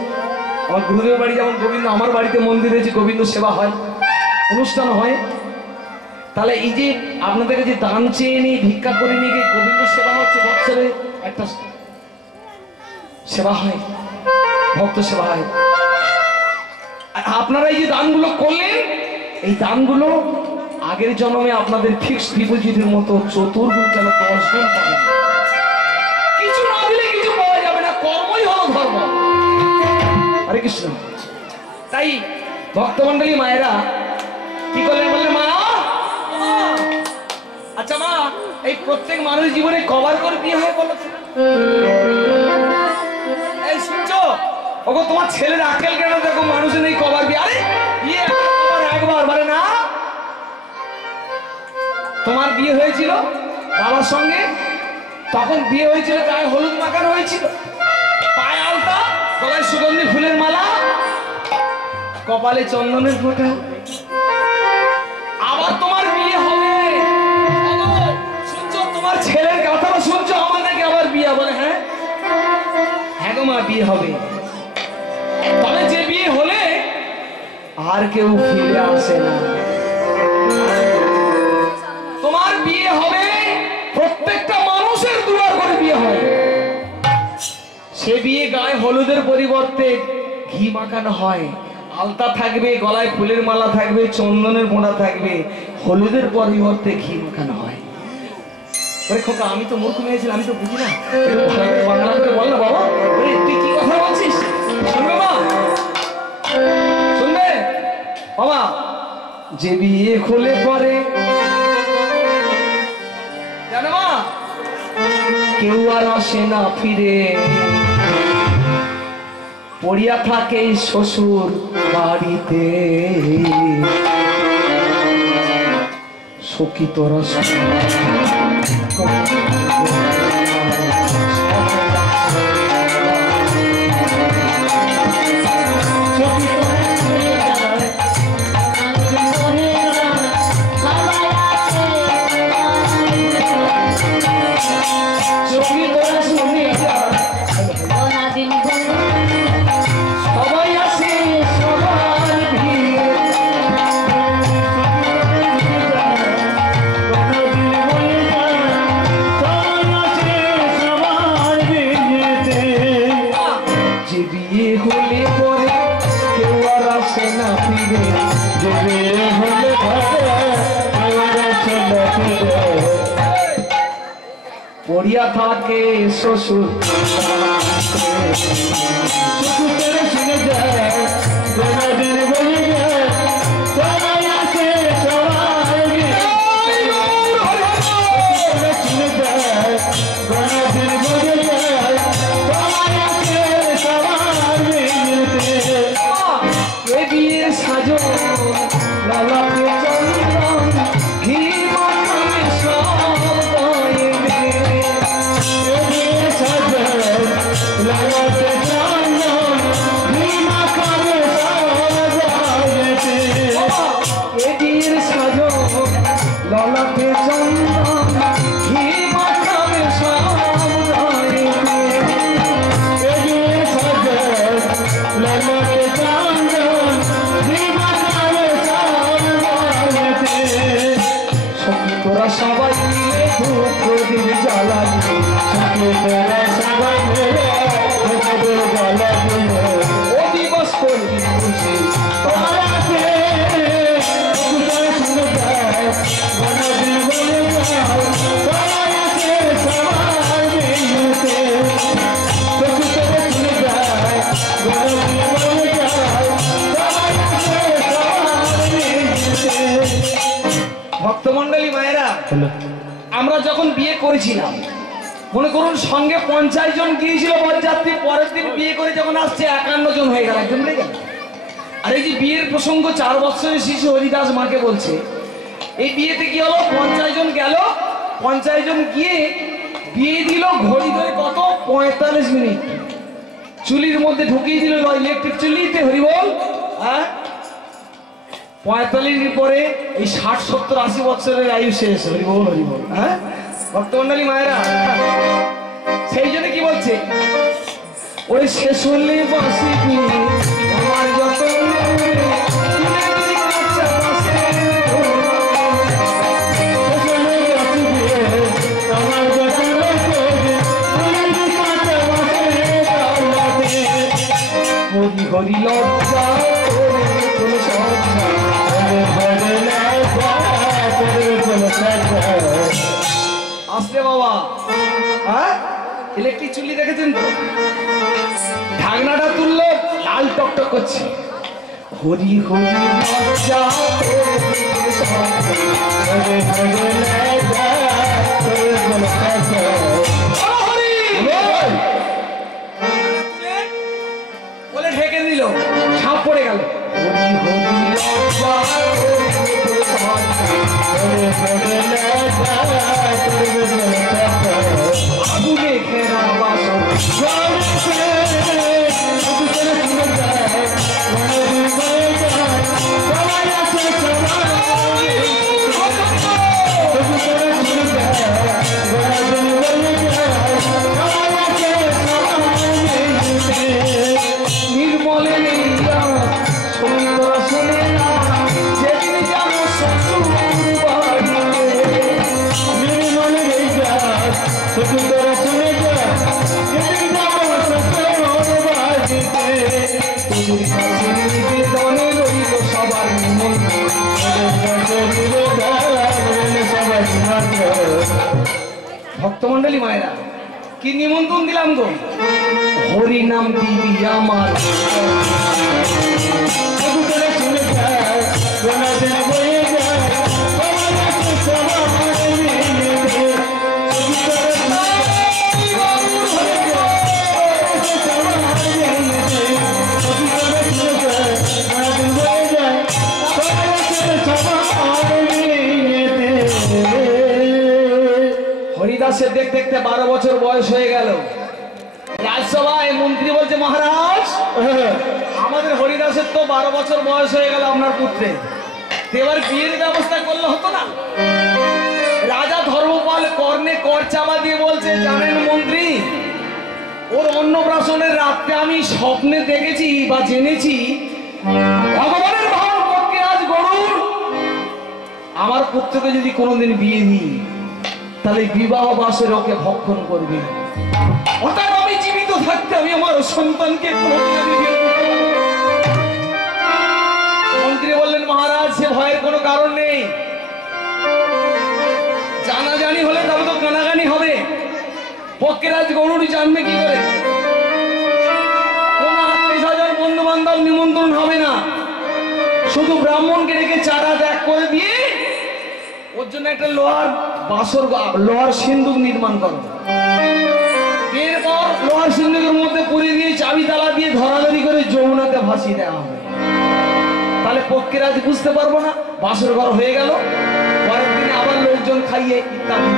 আমার গুরুদেবের বাড়ি যেমন গোবিন্দ, আমার বাড়িতে মন্দির রয়েছে, গোবিন্দ সেবা হয়, অনুষ্ঠান হয়। তাহলে এই যে আপনাদের কাছে দান চেয়ে নিয়ে, ভিক্ষা করে নিয়ে গিয়ে গোবিন্দ সেবা হচ্ছে, বছরে একটা সেবা হয়, ভক্ত সেবা হয়। আপনারা এই যে দানগুলো করলেন, এই দানগুলো আগের জন্মে আপনাদের ফিক্সড ডিপোজিটের মতো 4 গুণ কেন 10 গুণ পাবেন। কিছু না দিলে কিছু পাওয়া যাবে না, কর্মই হলো ধর্ম। হরে কৃষ্ণ। তাই ভক্তমন্ডলী মায়েরা কি করলেন? বললেন মা, আচ্ছা মা, এই প্রত্যেক মানুষ জীবনে কবার করে বিয়ে হয় বলো? এই শুনছো? ওগো তোমার ছেলের আকেল কেন দেখো, মানুষের নেই কবার বিয়ে। আরে বিয়ে একবার, মানে না। তোমার বিয়ে হয়েছিল বাবার সঙ্গে, তখন বিয়ে হয়েছিল, গায়ে হলুদ মাখানো হয়েছিল, পায়ে আলতা, গলায় সুগন্ধি ফুলের মালা, কপালে চন্দনের ফোঁটা। আবার তোমার বিয়ে হবে, শুনছো? তোমার ছেলের কথাটা শুনছো, আমার নাকি আবার বিয়ে বলে? হ্যাঁ হ্যাঁ গো মা, বিয়ে হবে। তবে যে বিয়ে হলে আর কেউ ফিরে আসে না। তোমার বিয়ে হবে, প্রত্যেকটা মানুষের দুয়ার করে বিয়ে হয়। সে বিয়ে গায়ে হলুদের পরিবর্তে ঘি মাখানো হয়, আলতা থাকবে, গলায় ফুলের মালা থাকবে, চন্দনের মোড়া থাকবে, হলুদের পরিবর্তে ঘি মাখানো হয়। ওরে খোকা, আমি তো মূর্খ মেয়েছিলাম, আমি তো বুঝি না, একটু ভালো করে বাংলা করে বল না বাবা। ওরে তুই কি কথা বলছিস? শুনবে মা, শুনবে বাবা? যে বিয়ে হলে পরে জানো মা, কেউ আর আসে না ফিরে, পড়িয়া থাকে শ্বশুর বাড়িতে। সখী তোরা পড়িয়া থাকে শ্বশুর সাজো লালা সবাই মিলে ধূপ প্রদীপ জ্বালাবি, সবাই মিলে জ্বালাবি, ও দিবস করবি খুশি ভক্তমন্ডলী মায়েরা, আমরা যখন বিয়ে করেছিলাম, মনে করুন সঙ্গে 50 জন গিয়েছিল বরযাত্রী, পরের দিন বিয়ে করে যখন আসছে 51 জন হয়ে গেল, একজন রয়ে গেল। আর এই যে বিয়ের প্রসঙ্গ 4 বছরের শিশু হরিদাস মাকে বলছে, এই বিয়েতে কি হলো, 50 জন গেল, 50 জন গিয়ে বিয়ে দিল, ঘড়ি ধরে কত 45 মিনিট চুলির মধ্যে ঢুকিয়ে দিল, ইলেকট্রিক চুলিতে, হরিবল। হ্যাঁ, 45 পরে এই 60, 70, 80 বছরের আয়ু শেষ, হরিবল হরিবল। হ্যাঁ ভক্তমন্ডলী মায়েরা, সেই জন্য কি বলছে, ওই শেষ হলে বাসি আমার যত হরি লজ্জা আসলে বাবা। হ্যাঁ, ইলেকট্রিক চুল্লি দেখেছেন তো, ঢাকনাটা তুললো, লাল টকটক করছে। হরি হরি লজ্জা বলে ঢেকে দিল, ছাপ পড়ে গেল। হরি হরি লজ্জা আগুনে ঘেরা বাসন নির্মলে শোনে না, যেদিন যাব শ্বশুর বাড়িতে, নির্মলে শুনে যা, যেদিন যাব শ্বশুর প্রভুর কাছে নিবেদনে রইল সবার নিমন্ত্রণ। ভক্তমন্ডলী মায়েরা, কি নিমন্ত্রণ দিলাম গো? হরি নাম দিবি আমার হরিদাসের দেখতে দেখতে 12 বছর বয়স হয়ে গেল। রাজসভায় মন্ত্রী বলছে, মহারাজ আমাদের হরিদাসের তো 12 বছর বয়স হয়ে গেল আপনার পুত্রে, এবার বিয়ের ব্যবস্থা করলে হতো না? রাজা ধর্মপাল কর্ণে কর চাপা দিয়ে বলছে, জানেন মন্ত্রী, ওর অন্নপ্রাশনের রাত্রে আমি স্বপ্নে দেখেছি বা জেনেছি ভগবানের ভাব পক্ষে আজ গরুর আমার পুত্রকে যদি কোনোদিন বিয়ে দিই তাহলে বিবাহ বাসের ওকে ভক্ষণ করবি না। অর্থাৎ আমি জীবিত থাকতে আমি আমার সন্তানকে মন্ত্রী বললেন, মহারাজ সে ভয়ের কোনো কারণ নেই, জানাজানি হলে তবে তো কানাগানি হবে, পক্ষেরাজ গরুড়ি জানবে কি করে? কোন আত্মীয়-স্বজন বন্ধু বান্ধব নিমন্ত্রণ হবে না, শুধু ব্রাহ্মণকে রেখে চারা ত্যাগ করে দিয়ে ওর জন্য একটা লোহার সিন্দুক নির্মাণ করো। এরপর লোহার সিন্দুকের মধ্যে পুড়ে দিয়ে চাবি তালা দিয়ে ধরাধরি করে যমুনাতে ভাসিয়ে দেওয়া হবে। তাহলে পক্ষেরাজ বুঝতে পারবো না, বাসর ঘর হয়ে গেল। পরের দিনে আবার লোকজন খাইয়ে ইত্যাদি।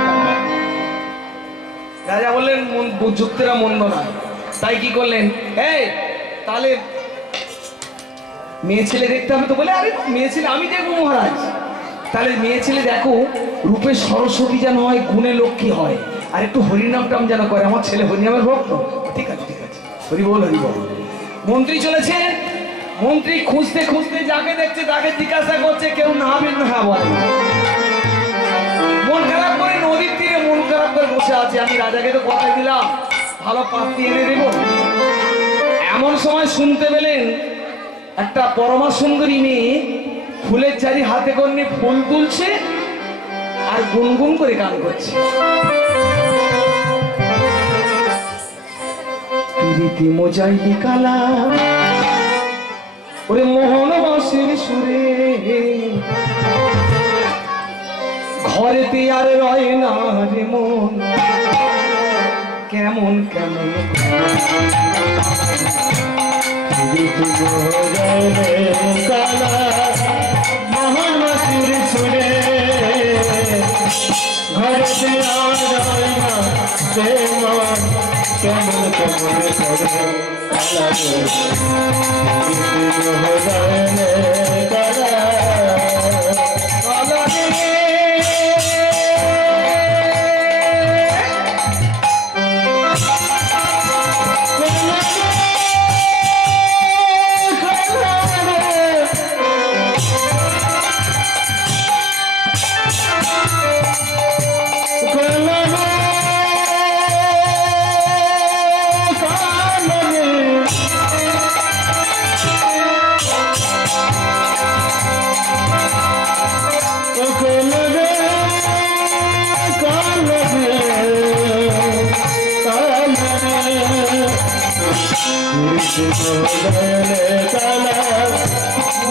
রাজা বললেন, যুক্তিরা মন্দ না, তাই কি করলেন, এই তাহলে মেয়ে ছেলে দেখতে হবে তো? বলে, আরে মেয়ে ছেলে আমি দেখবো মহারাজ। তাহলে মেয়ে ছেলে দেখো, রূপে সরস্বতী যেন হয়, গুণে লক্ষ্মী হয়, আর একটু হরিনাম টাম যেন করে। আমার ছেলে হরিনামের ভক্ত। ঠিক আছে ঠিক আছে, হরি বল হরি বল। মন্ত্রী চলেছে, মন্ত্রী খুঁজতে খুঁজতে যাকে দেখছে তাকে জিজ্ঞাসা করছে, কেউ না না হ্যাঁ বলে। মন খারাপ করে নদীর তীরে মন খারাপ করে বসে আছে, আমি রাজাকে তো কথা দিলাম ভালো পাত্রী এনে দেব। এমন সময় শুনতে পেলেন একটা পরমা সুন্দরী মেয়ে ফুলের চারি হাতে করে ফুল তুলছে আর গুনগুন করে গান করছে। প্রীতি মোজাইলি কালা ওরে মোহন বাঁশির সুরে, ঘরেতে আর রয় না রে মন, কেমন কেমন কালা মোহন বাঁশির সুরে, ঘরেতে আর রয় না রে মন, কেমন কেমন করে কালা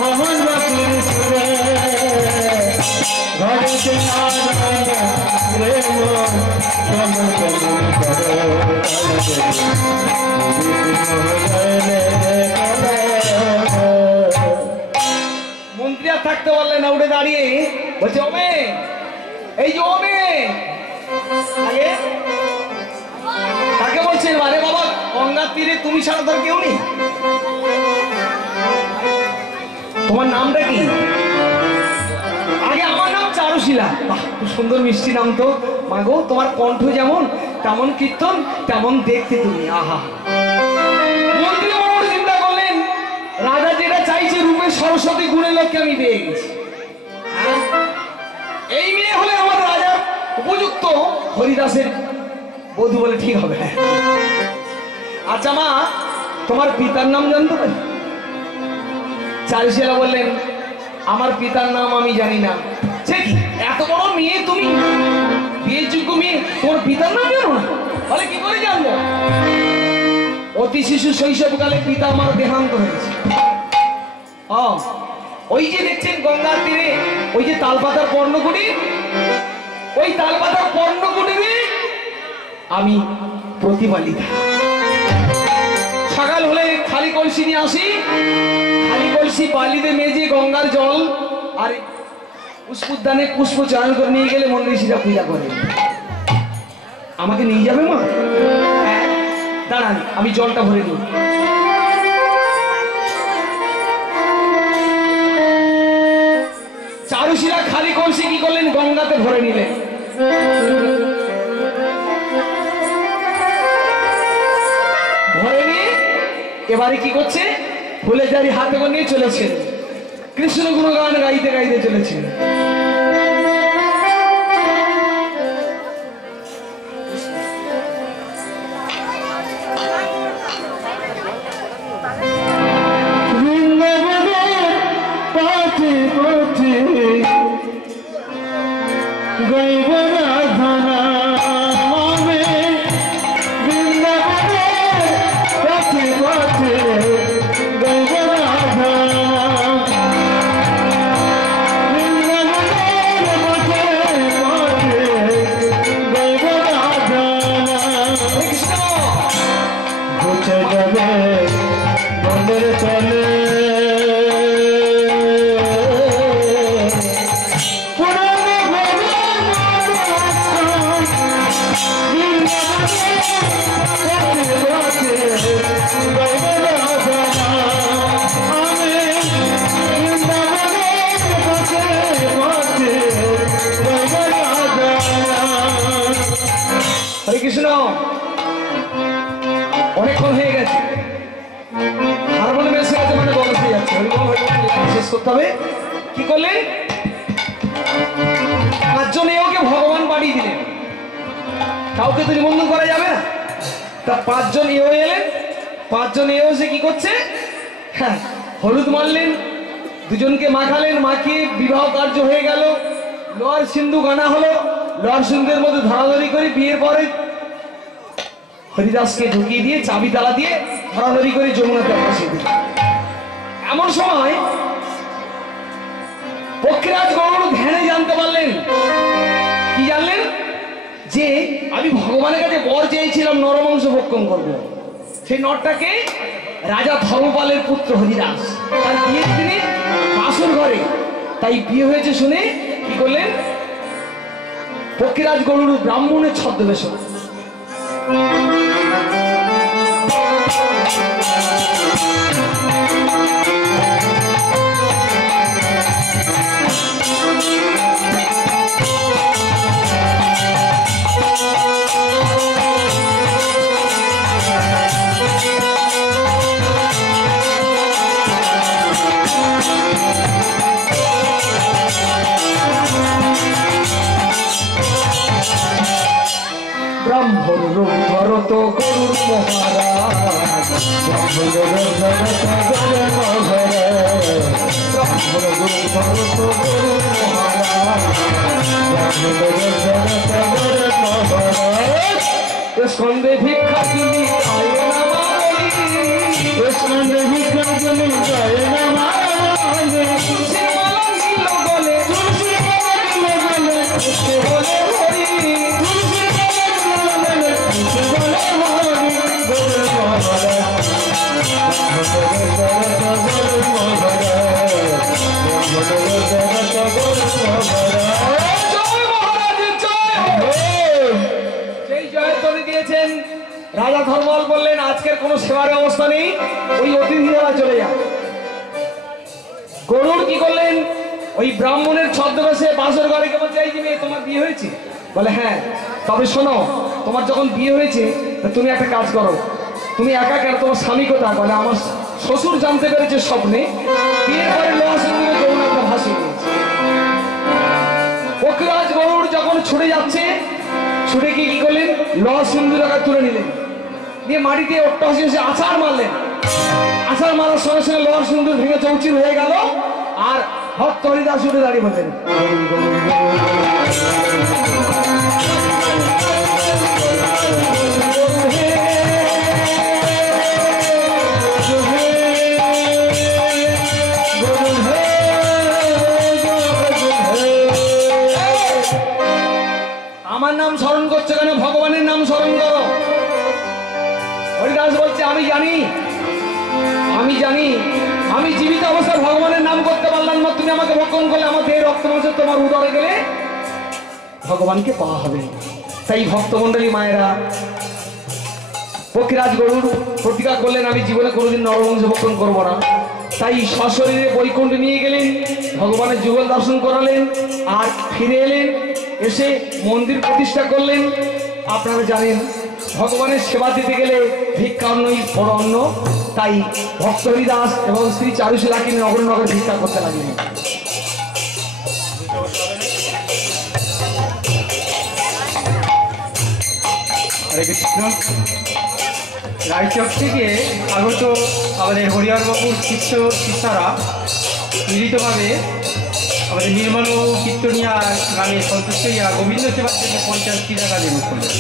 মোহন বাঁশির সুরে, ঘরেতে আর রয় না রে মন, কেমন কেমন করে মন্ত্রী আর থাকতে পারলেন না, উঠে দাঁড়িয়ে বলছে, ওমে এই যে ওমে, আগে কাকে বলছেন? আরে বাবা, গঙ্গার তীরে তুমি ছাড়া তোর কেউ নেই। তোমার নামটা কি? আগে আমার নাম চারুশীলা। বাহ, খুব সুন্দর মিষ্টি নাম তো। মাগো, তোমার কণ্ঠ যেমন তেমন কীর্তন, তেমন দেখতে তুমি। আহা। মন্ত্রী মনে চিন্তা করলেন, রাজা যেটা চাইছে রূপে সরস্বতী গুণের লক্ষ্যে আমি পেয়ে গেছি। এই মেয়ে হলে আমার রাজা উপযুক্ত হরিদাসের বধূ বলে ঠিক হবে। আচ্ছা মা, তোমার পিতার নাম জানতে পারি? চারিশিলা বললেন আমার পিতার নাম আমি জানি না। সে কি এত বড় মেয়ে তুমি, বিয়ের যোগ্য মেয়ে, তোমার পিতার নাম জানো না? বলে কি করে জানবো? অতি শিশু শৈশবকালে পিতা আমার দেহান্ত হয়েছে। ওই যে দেখছেন গঙ্গার তীরে ওই যে তালপাতার পর্ণকুটি, ওই তালপাতার পর্ণকুটিরে আমি প্রতিপালিতা। সকাল হলে খালি কলসি নিয়ে আসি, খালি কলসি বালিতে মেজে গঙ্গার জল আর পুষ্পোদ্যানে পুষ্প চয়ন করে নিয়ে গেলে মন্দিরীরা পূজা করে। আমাকে নিয়ে যাবে মা? হ্যাঁ দাঁড়ান আমি জলটা ভরে নিই। চারুশিলা খালি কলসি কি করলেন? গঙ্গাতে ভরে নিলেন। ভরে নিয়ে এবারে কি করছে? ফুলের জারি হাতে করে নিয়ে চলেছেন, কৃষ্ণ গুণগান গাইতে গাইতে চলেছেন। হরে কৃষ্ণ, অনেকক্ষণ হয়ে গেছে, হারমোনিয়াম এসে গেছে, মানে বল হয়ে যাচ্ছে। শেষ করতে হবে। কি করলেন? 5 জন এওকে ভগবান পাঠিয়ে দিলেন। কাউকে তো নিমন্ত্রণ করা যাবে না, তা 5 জন এও এলেন। 5 জন এও সে কি করছে? হ্যাঁ, হলুদ মারলেন, দুজনকে মাখালেন, মাখিয়ে বিবাহ কার্য হয়ে গেল। লোহার সিন্ধু গানা হলো, লোহার সিন্ধুর মধ্যে ধরাধরি করে বিয়ের পরে হরিদাসকে ঢুকিয়ে দিয়ে চাবি তালা দিয়ে ধরাধরি করে যমুনাতে বসিয়ে দিল। এমন সময় পক্ষীরাজ গৌর ধ্যানে জানতে পারলেন। কি জানলেন? যে আমি ভগবানের কাছে বর চেয়েছিলাম নরমাংস ভক্ষণ করবো। সেই নরটাকে রাজা ধর্মপালের পুত্র হরিদাস, তার বিয়ের দিনে বাসর ঘরে, তাই বিয়ে হয়েছে শুনে কি করলেন? পক্ষীরাজ গরুর ব্রাহ্মণের ছদ্মবেশ। ব্রাহ্মণ রূপ ধরত গরুর মহারাজ, ব্রাহ্মণ রূপ ধরত গরুর মহারাজ, ব্রাহ্মণ রূপ ধরত গরুর মহারাজ, ব্রাহ্মণ রূপ ধরত গরুর মহারাজ। স্কন্দে ভিক্ষা তুমি আয় না মালি, স্কন্দে ভিক্ষা তুমি আয় না মালি, তুলসী মালা নীল গলে, তুলসী মালা নীল গলে, তুলসী বলে হরি, তুলসী রাজা ধর্মপাল বললেন আজকের কোন সেবার ব্যবস্থা নেই, ওই অতিথিরা চলে যান। গরুর কি করলেন? ওই ব্রাহ্মণের ছদ্মবেশে বাসর ঘরে কেবল চাই যে তোমার বিয়ে হয়েছে? বলে হ্যাঁ। তবে শোনো, তোমার যখন বিয়ে হয়েছে তুমি একটা কাজ করো, তুমি একা কেন, তোমার স্বামী কোথায়? বলে আমার শ্বশুর জানতে পেরেছে স্বপ্নে, বিয়ের পরে লোহা সিন্ধুকে যমুনাতে ভাসিয়ে দিয়েছে। পক্ষীরাজ গরুর যখন ছুটে যাচ্ছে, ছুটে গিয়ে কি করলেন? লোহা সিন্ধু টাকা তুলে নিলেন, দিয়ে মাটিতে অট্টহাসি আছাড় মারলেন। আষাঢ় মাসের সঙ্গে সঙ্গে লোহার সিন্দুর ভেঙে চৌচির হয়ে গেল। আর ভক্ত হরিদাস উঠে দাঁড়িয়ে বললেন, আমার নাম স্মরণ করছো কেন? ভগবানের নাম স্মরণ করো। হরিদাস বলছে, আমি জানি আমি জীবিত অবস্থায় ভগবানের নাম করতে পারলাম না, তুমি আমাকে ভক্ষণ করলে আমার দেহ রক্ত মাংসে তোমার উদরে গেলে ভগবানকে পাওয়া হবে। তাই ভক্তমণ্ডলী মায়েরা পক্ষীরাজ গরুর প্রতিজ্ঞা করলেন, আমি জীবনে কোনোদিন নরবংশ ভক্ষণ করবো না। তাই সশরীরে বৈকুণ্ঠ নিয়ে গেলেন, ভগবানের যুগল দর্শন করালেন, আর ফিরে এলেন, এসে মন্দির প্রতিষ্ঠা করলেন। আপনারা জানেন ভগবানের সেবা দিতে গেলে ভিক্ষা অন্নই বড় অন্ন। তাই ভক্ত হরিদাস এবং শ্রী চারুশীলাকে নগর নগর ভিক্ষা করতে লাগলেন। হরে কৃষ্ণ। রায়চক থেকে আগত আমাদের হরিহরবাবুর শিষ্যরা মিলিতভাবে আমাদের নির্মল কীর্তনিয়া গ্রামে সন্তুষ্ট হইয়া গোবিন্দ সেবার জন্য 50টি টাকা নিয়োগ করলেন।